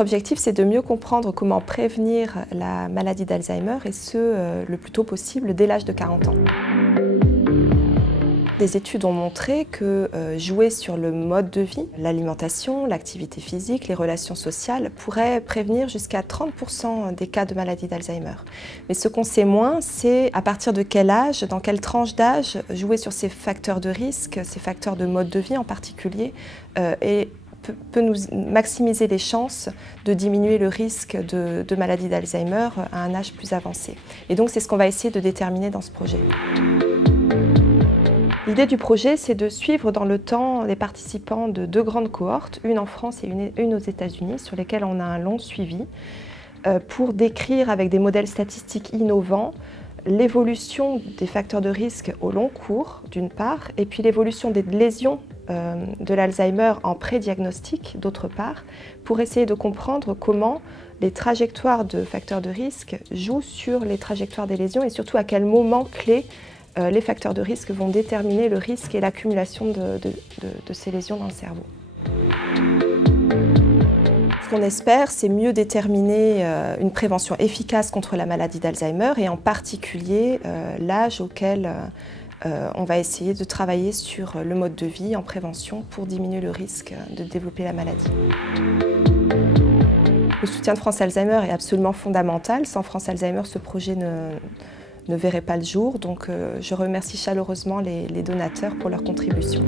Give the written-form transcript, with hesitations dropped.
Notre objectif, c'est de mieux comprendre comment prévenir la maladie d'Alzheimer et ce, le plus tôt possible, dès l'âge de 40 ans. Des études ont montré que jouer sur le mode de vie, l'alimentation, l'activité physique, les relations sociales pourrait prévenir jusqu'à 30% des cas de maladie d'Alzheimer. Mais ce qu'on sait moins, c'est à partir de quel âge, dans quelle tranche d'âge, jouer sur ces facteurs de risque, ces facteurs de mode de vie en particulier, peut nous maximiser les chances de diminuer le risque de maladie d'Alzheimer à un âge plus avancé. Et donc c'est ce qu'on va essayer de déterminer dans ce projet. L'idée du projet, c'est de suivre dans le temps les participants de deux grandes cohortes, une en France et une aux États-Unis, sur lesquelles on a un long suivi, pour décrire avec des modèles statistiques innovants l'évolution des facteurs de risque au long cours, d'une part, et puis l'évolution des lésions de l'Alzheimer en pré-diagnostic, d'autre part, pour essayer de comprendre comment les trajectoires de facteurs de risque jouent sur les trajectoires des lésions et surtout à quel moment clé les facteurs de risque vont déterminer le risque et l'accumulation de ces lésions dans le cerveau. Ce qu'on espère, c'est mieux déterminer une prévention efficace contre la maladie d'Alzheimer et en particulier l'âge auquel on va essayer de travailler sur le mode de vie en prévention pour diminuer le risque de développer la maladie. Le soutien de France Alzheimer est absolument fondamental. Sans France Alzheimer, ce projet ne verrait pas le jour. Donc je remercie chaleureusement les donateurs pour leur contribution.